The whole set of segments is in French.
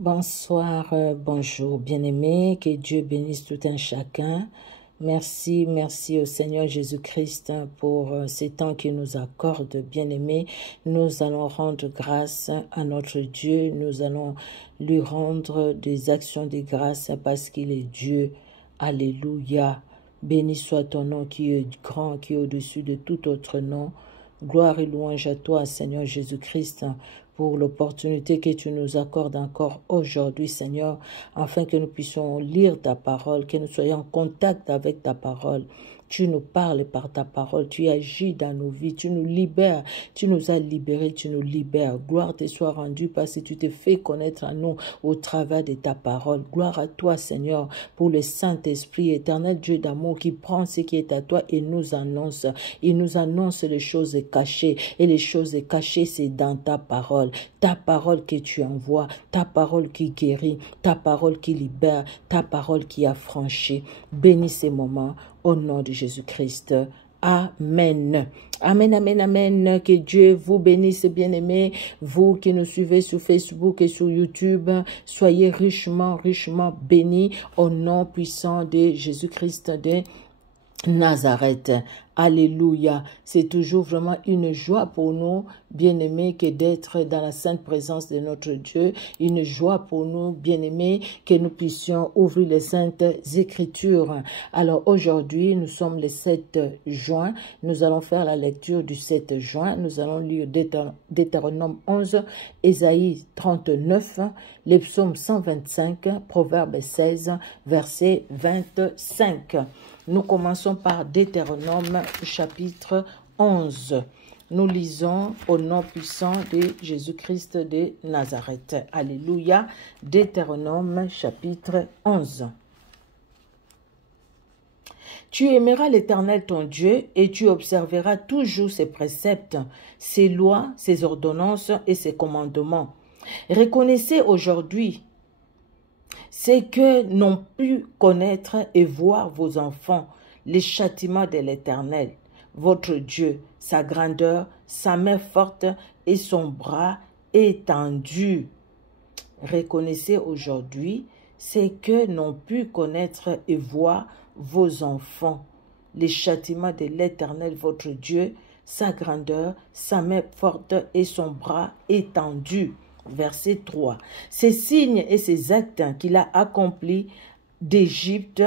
Bonsoir, bonjour, bien-aimés, que Dieu bénisse tout un chacun. Merci au Seigneur Jésus-Christ pour ces temps qu'il nous accorde, bien-aimés. Nous allons rendre grâce à notre Dieu, nous allons lui rendre des actions de grâce parce qu'il est Dieu. Alléluia. Béni soit ton nom qui est grand, qui est au-dessus de tout autre nom. Gloire et louange à toi, Seigneur Jésus-Christ, pour l'opportunité que tu nous accordes encore aujourd'hui, Seigneur, afin que nous puissions lire ta parole, que nous soyons en contact avec ta parole. Tu nous parles par ta parole, tu agis dans nos vies, tu nous libères, tu nous as libérés, tu nous libères. Gloire te soit rendue parce que tu te fais connaître à nous au travers de ta parole. Gloire à toi, Seigneur, pour le Saint-Esprit, éternel Dieu d'amour qui prend ce qui est à toi et nous annonce. Il nous annonce les choses cachées et les choses cachées, c'est dans ta parole que tu envoies, ta parole qui guérit, ta parole qui libère, ta parole qui affranchit. Bénis ces moments au nom de Jésus-Christ. Amen. Amen, amen, amen. Que Dieu vous bénisse, bien-aimés. Vous qui nous suivez sur Facebook et sur YouTube, soyez richement bénis au nom puissant de Jésus-Christ de Nazareth. Alléluia. C'est toujours vraiment une joie pour nous, bien-aimés, que d'être dans la sainte présence de notre Dieu. Une joie pour nous, bien-aimés, que nous puissions ouvrir les saintes écritures. Alors aujourd'hui, nous sommes le 7 juin. Nous allons faire la lecture du 7 juin. Nous allons lire Deutéronome 11, Ésaïe 39, les psaumes 125, Proverbe 16, verset 25. Nous commençons par Deutéronome chapitre 11. Nous lisons au nom puissant de Jésus-Christ de Nazareth. Alléluia. Deutéronome chapitre 11. Tu aimeras l'Éternel ton Dieu et tu observeras toujours ses préceptes, ses lois, ses ordonnances et ses commandements. Reconnaissez aujourd'hui ce que n'ont pu connaître et voir vos enfants, les châtiments de l'Éternel, votre Dieu, sa grandeur, sa main forte et son bras étendu. Reconnaissez aujourd'hui ce que n'ont pu connaître et voir vos enfants, les châtiments de l'Éternel, votre Dieu, sa grandeur, sa main forte et son bras étendu. Verset 3. Ces signes et ces actes qu'il a accomplis d'Égypte,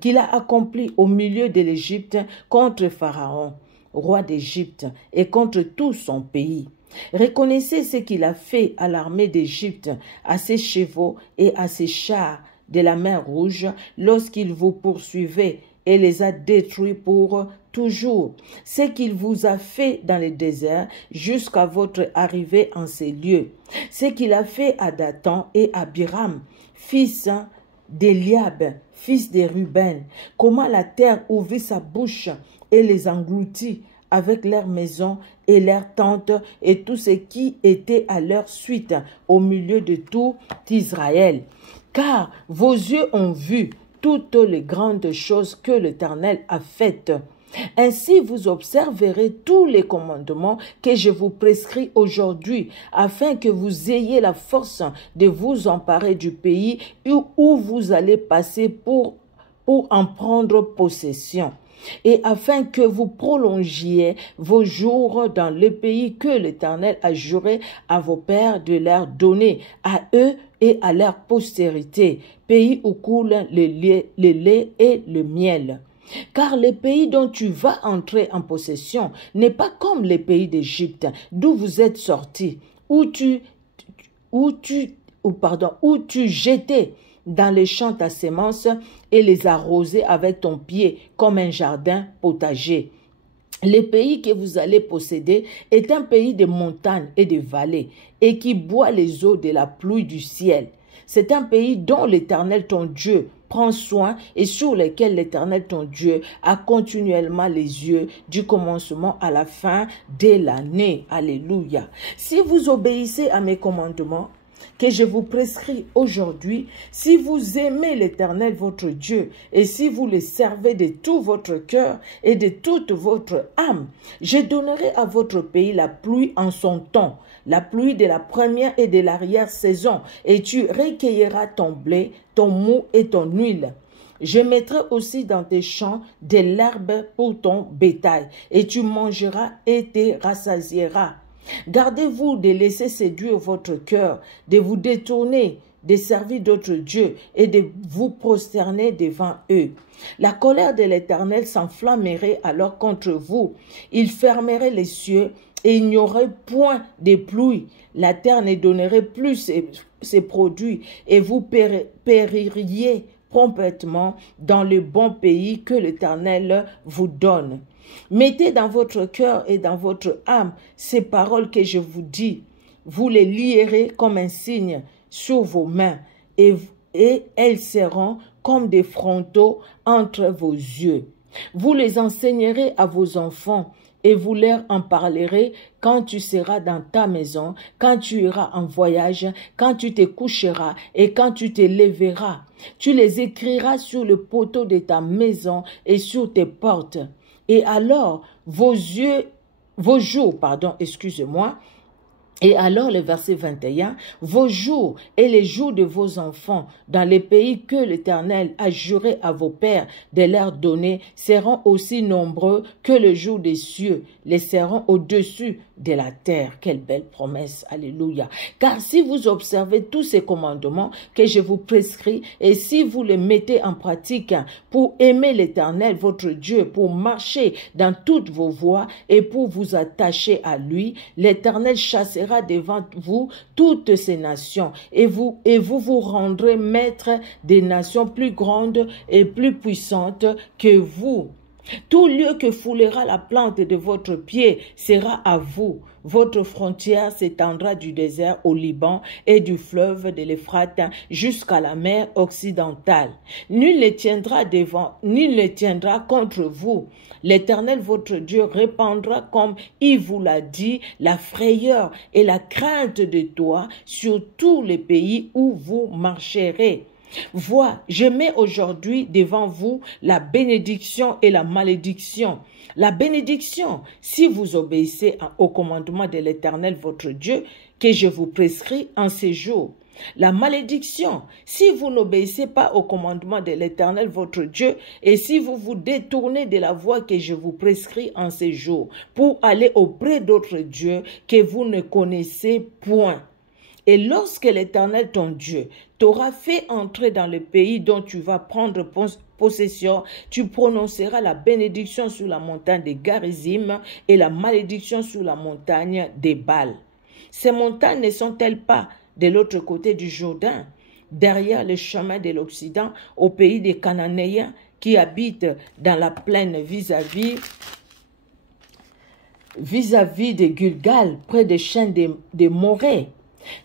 qu'il a accomplis au milieu de l'Égypte contre Pharaon, roi d'Égypte, et contre tout son pays. Reconnaissez ce qu'il a fait à l'armée d'Égypte, à ses chevaux et à ses chars de la mer Rouge, lorsqu'il vous poursuivait et les a détruits pour toujours. Ce qu'il vous a fait dans le désert jusqu'à votre arrivée en ces lieux. Ce qu'il a fait à Dathan et à Abiram, fils d'Eliab, fils de Ruben. Comment la terre ouvrit sa bouche et les engloutit avec leurs maisons et leurs tentes et tout ce qui était à leur suite au milieu de tout Israël. Car vos yeux ont vu toutes les grandes choses que l'Éternel a faites. Ainsi vous observerez tous les commandements que je vous prescris aujourd'hui, afin que vous ayez la force de vous emparer du pays où vous allez passer pour en prendre possession. Et afin que vous prolongiez vos jours dans le pays que l'Éternel a juré à vos pères de leur donner, à eux et à leur postérité, pays où coule le lait et le miel. Car le pays dont tu vas entrer en possession n'est pas comme le pays d'Égypte, d'où vous êtes sortis, où tu jetais dans les champs ta sémence et les arroser avec ton pied comme un jardin potager. Le pays que vous allez posséder est un pays de montagnes et de vallées et qui boit les eaux de la pluie du ciel. C'est un pays dont l'Éternel ton Dieu prend soin et sur lequel l'Éternel ton Dieu a continuellement les yeux du commencement à la fin de l'année. Alléluia. Si vous obéissez à mes commandements, que je vous prescris aujourd'hui, si vous aimez l'Éternel votre Dieu et si vous le servez de tout votre cœur et de toute votre âme, je donnerai à votre pays la pluie en son temps, la pluie de la première et de l'arrière-saison, et tu recueilleras ton blé, ton mou et ton huile. Je mettrai aussi dans tes champs de l'herbe pour ton bétail, et tu mangeras et te rassasieras. Gardez-vous de laisser séduire votre cœur, de vous détourner, de servir d'autres dieux et de vous prosterner devant eux. La colère de l'Éternel s'enflammerait alors contre vous. Il fermerait les cieux et il n'y aurait point de pluie. La terre ne donnerait plus ses produits et vous péririez complètement dans le bon pays que l'Éternel vous donne. Mettez dans votre cœur et dans votre âme ces paroles que je vous dis. Vous les lierez comme un signe sur vos mains et elles seront comme des frontaux entre vos yeux. Vous les enseignerez à vos enfants et vous leur en parlerez quand tu seras dans ta maison, quand tu iras en voyage, quand tu te coucheras et quand tu te lèveras. Tu les écriras sur le poteau de ta maison et sur tes portes. Et alors, Et alors, le verset 21, vos jours et les jours de vos enfants dans les pays que l'Éternel a juré à vos pères de leur donner seront aussi nombreux que le jour des cieux, les seront au-dessus de la terre. Quelle belle promesse, alléluia. Car si vous observez tous ces commandements que je vous prescris et si vous les mettez en pratique pour aimer l'Éternel, votre Dieu, pour marcher dans toutes vos voies et pour vous attacher à lui, l'Éternel chassera devant vous toutes ces nations et vous vous rendrez maître des nations plus grandes et plus puissantes que vous. Tout lieu que foulera la plante de votre pied sera à vous. Votre frontière s'étendra du désert au Liban et du fleuve de l'Euphrate jusqu'à la mer occidentale. Nul ne tiendra contre vous. L'Éternel votre Dieu répandra, comme il vous l'a dit, la frayeur et la crainte de toi sur tous les pays où vous marcherez. Vois, je mets aujourd'hui devant vous la bénédiction et la malédiction. La bénédiction, si vous obéissez au commandement de l'Éternel votre Dieu, que je vous prescris en ces jours. La malédiction, si vous n'obéissez pas au commandement de l'Éternel votre Dieu, et si vous vous détournez de la voie que je vous prescris en ces jours, pour aller auprès d'autres dieux que vous ne connaissez point. Et lorsque l'Éternel ton Dieu t'aura fait entrer dans le pays dont tu vas prendre possession, tu prononceras la bénédiction sur la montagne de Garizim et la malédiction sur la montagne d'Ébal. Ces montagnes ne sont-elles pas de l'autre côté du Jourdain, derrière le chemin de l'Occident, au pays des Cananéens qui habitent dans la plaine vis-à-vis de Gilgal, près des chaînes de Morée?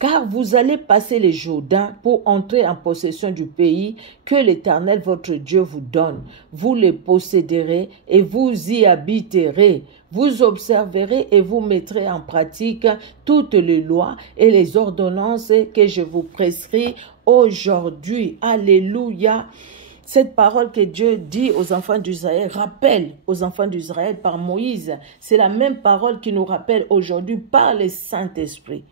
Car vous allez passer les Jourdains pour entrer en possession du pays que l'Éternel votre Dieu vous donne. Vous les posséderez et vous y habiterez. Vous observerez et vous mettrez en pratique toutes les lois et les ordonnances que je vous prescris aujourd'hui. Alléluia. Cette parole que Dieu dit aux enfants d'Israël, rappelle aux enfants d'Israël par Moïse, c'est la même parole qui nous rappelle aujourd'hui par le Saint-Esprit.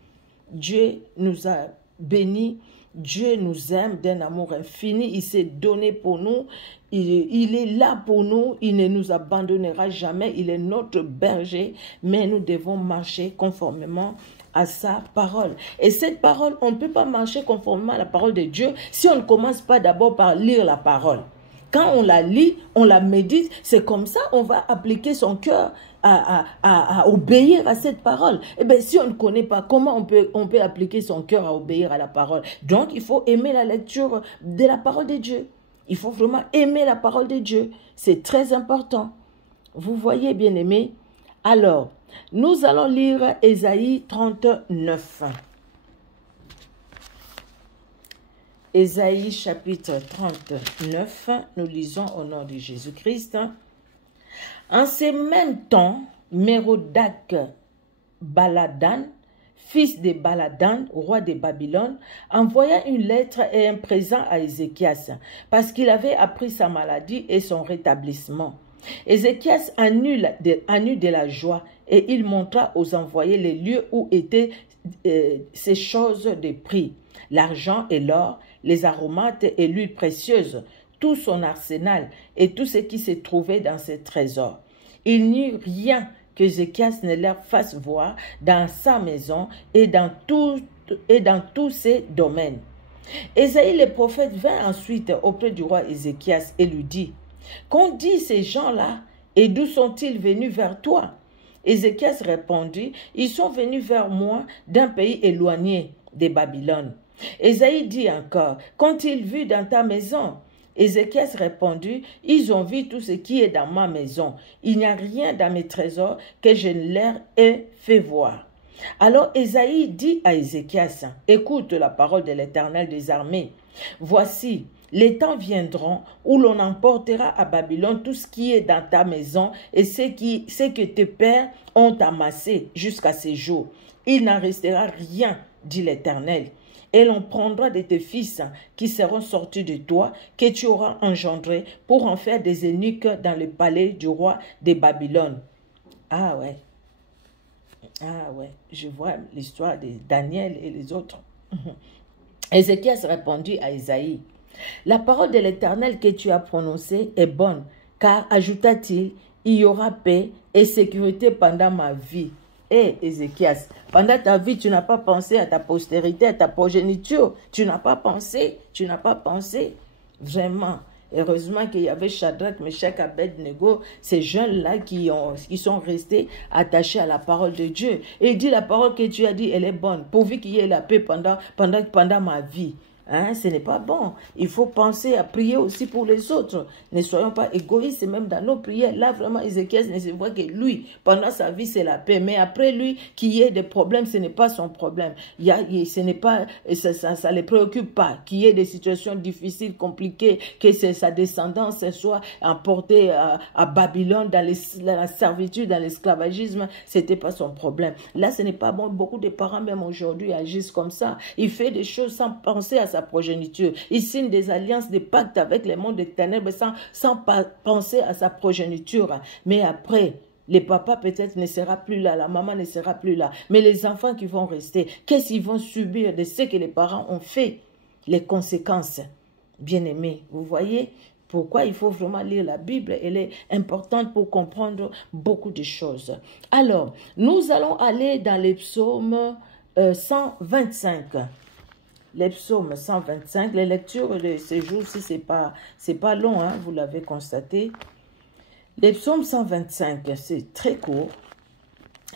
Dieu nous a bénis, Dieu nous aime d'un amour infini, il s'est donné pour nous, il est là pour nous, il ne nous abandonnera jamais, il est notre berger, mais nous devons marcher conformément à sa parole. Et cette parole, on ne peut pas marcher conformément à la parole de Dieu si on ne commence pas d'abord par lire la parole. Quand on la lit, on la médite, c'est comme ça on va appliquer son cœur à obéir à cette parole. Eh bien, si on ne connaît pas comment on peut appliquer son cœur à obéir à la parole. Donc, il faut aimer la lecture de la parole de Dieu. Il faut vraiment aimer la parole de Dieu. C'est très important. Vous voyez, bien-aimés? Alors, nous allons lire Ésaïe 39. Ésaïe chapitre 39, nous lisons au nom de Jésus-Christ. En ces mêmes temps, Mérodach Baladan, fils de Baladan, roi de Babylone, envoya une lettre et un présent à Ézéchias, parce qu'il avait appris sa maladie et son rétablissement. Ézéchias en eut de la joie et il montra aux envoyés les lieux où étaient ces choses de prix, l'argent et l'or, les aromates et l'huile précieuse, tout son arsenal et tout ce qui se trouvait dans ses trésors. Il n'y eut rien que Ézéchias ne leur fasse voir dans sa maison et dans tous ses domaines. Ésaïe le prophète vint ensuite auprès du roi Ézéchias et lui dit, « Qu'ont dit ces gens-là et d'où sont-ils venus vers toi ?» Ézéchias répondit, « Ils sont venus vers moi d'un pays éloigné de Babylone. » Ésaïe dit encore, « Qu'ont-ils vu dans ta maison ?» Ézéchias répondit, « Ils ont vu tout ce qui est dans ma maison. Il n'y a rien dans mes trésors que je ne leur ai fait voir. » Alors Ésaïe dit à Ézéchias, « Écoute la parole de l'Éternel des armées. Voici, les temps viendront où l'on emportera à Babylone tout ce qui est dans ta maison et ce que tes pères ont amassé jusqu'à ces jours. Il n'en restera rien, dit l'Éternel. Et l'on prendra de tes fils qui seront sortis de toi, que tu auras engendrés, pour en faire des eunuques dans le palais du roi de Babylone. » Ah ouais, je vois l'histoire de Daniel et les autres. Ézéchias répondit à Ésaïe, « La parole de l'Éternel que tu as prononcée est bonne, car, ajouta-t-il, il y aura paix et sécurité pendant ma vie. » Ézéchias, pendant ta vie, tu n'as pas pensé à ta postérité, à ta progéniture. Tu n'as pas pensé. Vraiment. Heureusement qu'il y avait Shadrach, Meshach, Abednego, ces jeunes-là qui sont restés attachés à la parole de Dieu. Et il dit, la parole que tu as dit, elle est bonne, pourvu qu'il y ait la paix pendant ma vie. Hein, ce n'est pas bon. Il faut penser à prier aussi pour les autres. Ne soyons pas égoïstes, même dans nos prières. Là, vraiment, Ézéchias ne se voit que lui. Pendant sa vie, c'est la paix. Mais après lui, qu'il y ait des problèmes, ce n'est pas son problème. Ce n'est pas, ça les préoccupe pas. Qu'il y ait des situations difficiles, compliquées, que sa descendance soit emportée à Babylone, dans la servitude, dans l'esclavagisme, c'était pas son problème. Là, ce n'est pas bon. Beaucoup de parents, même aujourd'hui, agissent comme ça. Il fait des choses sans penser à sa progéniture. Il signe des alliances, des pactes avec les mondes des ténèbres sans penser à sa progéniture. Mais après, le papa peut-être ne sera plus là, la maman ne sera plus là. Mais les enfants qui vont rester, qu'est-ce qu'ils vont subir de ce que les parents ont fait? Les conséquences, bien aimés. Vous voyez pourquoi il faut vraiment lire la Bible. Elle est importante pour comprendre beaucoup de choses. Alors, nous allons aller dans les psaumes 125. Les psaumes 125, les lectures de ces jours-ci, c'est pas long, hein, vous l'avez constaté. Les psaumes 125, c'est très court.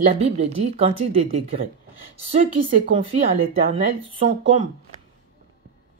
La Bible dit, cantique des degrés. Ceux qui se confient en l'Éternel sont comme...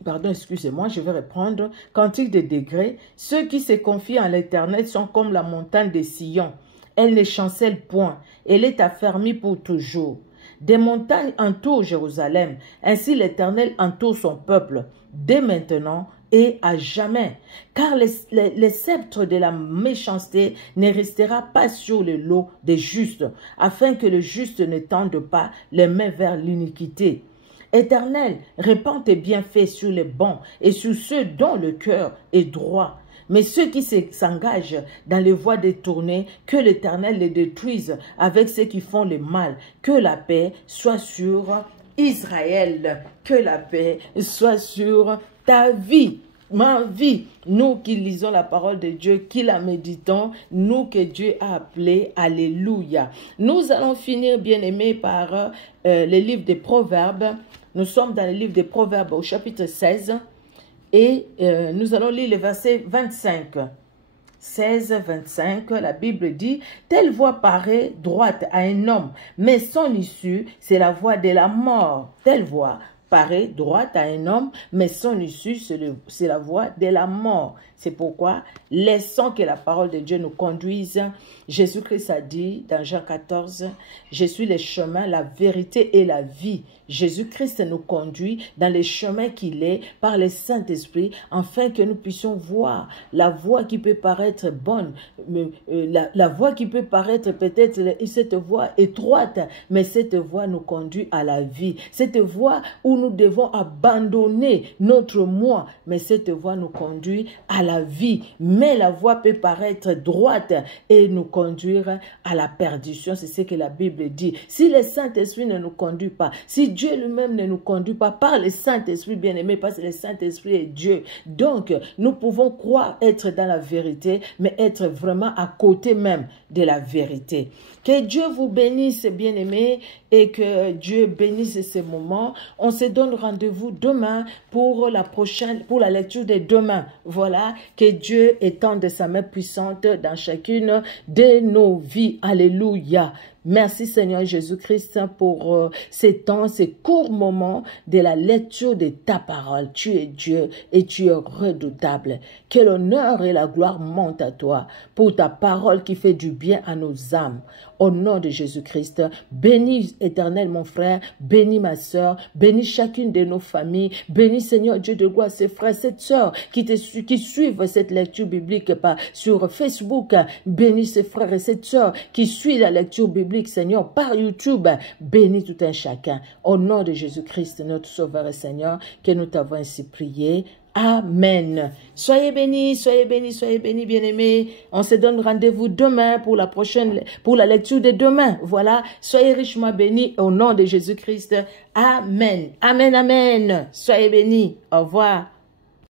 Pardon, excusez-moi, je vais reprendre. Cantique des degrés. Ceux qui se confient en l'Éternel sont comme la montagne de Sion. Elle ne chancelle point. Elle est affermie pour toujours. Des montagnes entourent Jérusalem, ainsi l'Éternel entoure son peuple, dès maintenant et à jamais. Car les sceptres de la méchanceté ne restera pas sur le lot des justes, afin que le juste ne tende pas les mains vers l'iniquité. Éternel, répands tes bienfaits sur les bons et sur ceux dont le cœur est droit. Mais ceux qui s'engagent dans les voies détournées, que l'Éternel les détruise avec ceux qui font le mal. Que la paix soit sur Israël. Que la paix soit sur ta vie, ma vie. Nous qui lisons la parole de Dieu, qui la méditons, nous que Dieu a appelés. Alléluia. Nous allons finir, bien-aimés, par le livre des Proverbes. Nous sommes dans le livre des Proverbes au chapitre 16. Et nous allons lire le verset 25. 16, 25, la Bible dit, « Telle voie paraît droite à un homme, mais son issue, c'est la voie de la mort. » Telle voie paraît droite à un homme, mais son issue, c'est la voie de la mort. C'est pourquoi, laissons que la parole de Dieu nous conduise. Jésus-Christ a dit dans Jean 14, « Je suis le chemin, la vérité et la vie. » Jésus-Christ nous conduit dans les chemins qu'il est par le Saint-Esprit, afin que nous puissions voir la voie qui peut paraître bonne, la voie qui peut paraître peut-être cette voie étroite, mais cette voie nous conduit à la vie. Cette voie où nous devons abandonner notre moi. Mais cette voie nous conduit à la vie. Mais la voie peut paraître droite et nous conduire à la perdition. C'est ce que la Bible dit. Si le Saint-Esprit ne nous conduit pas, si Dieu lui-même ne nous conduit pas par le Saint-Esprit bien-aimé, parce que le Saint-Esprit est Dieu. Donc, nous pouvons croire être dans la vérité, mais être vraiment à côté même de la vérité. Que Dieu vous bénisse, bien-aimés, et que Dieu bénisse ces moments. On se donne rendez-vous demain pour la lecture de demain. Voilà, que Dieu étende sa main puissante dans chacune de nos vies. Alléluia. Merci Seigneur Jésus-Christ pour ces temps, ces courts moments de la lecture de ta parole. Tu es Dieu et tu es redoutable. Que l'honneur et la gloire montent à toi pour ta parole qui fait du bien à nos âmes. Au nom de Jésus-Christ, bénis Éternel mon frère, bénis ma soeur, bénis chacune de nos familles, bénis Seigneur Dieu de gloire ces frères, cette soeur qui suivent cette lecture biblique sur Facebook, bénis ces frères et cette soeur qui suivent la lecture biblique Seigneur par YouTube, bénis tout un chacun. Au nom de Jésus-Christ, notre Sauveur et Seigneur, que nous t'avons ainsi prié. Amen. Soyez bénis, bien-aimés. On se donne rendez-vous demain pour la lecture de demain. Voilà. Soyez richement bénis au nom de Jésus-Christ. Amen. Amen, amen. Soyez bénis. Au revoir.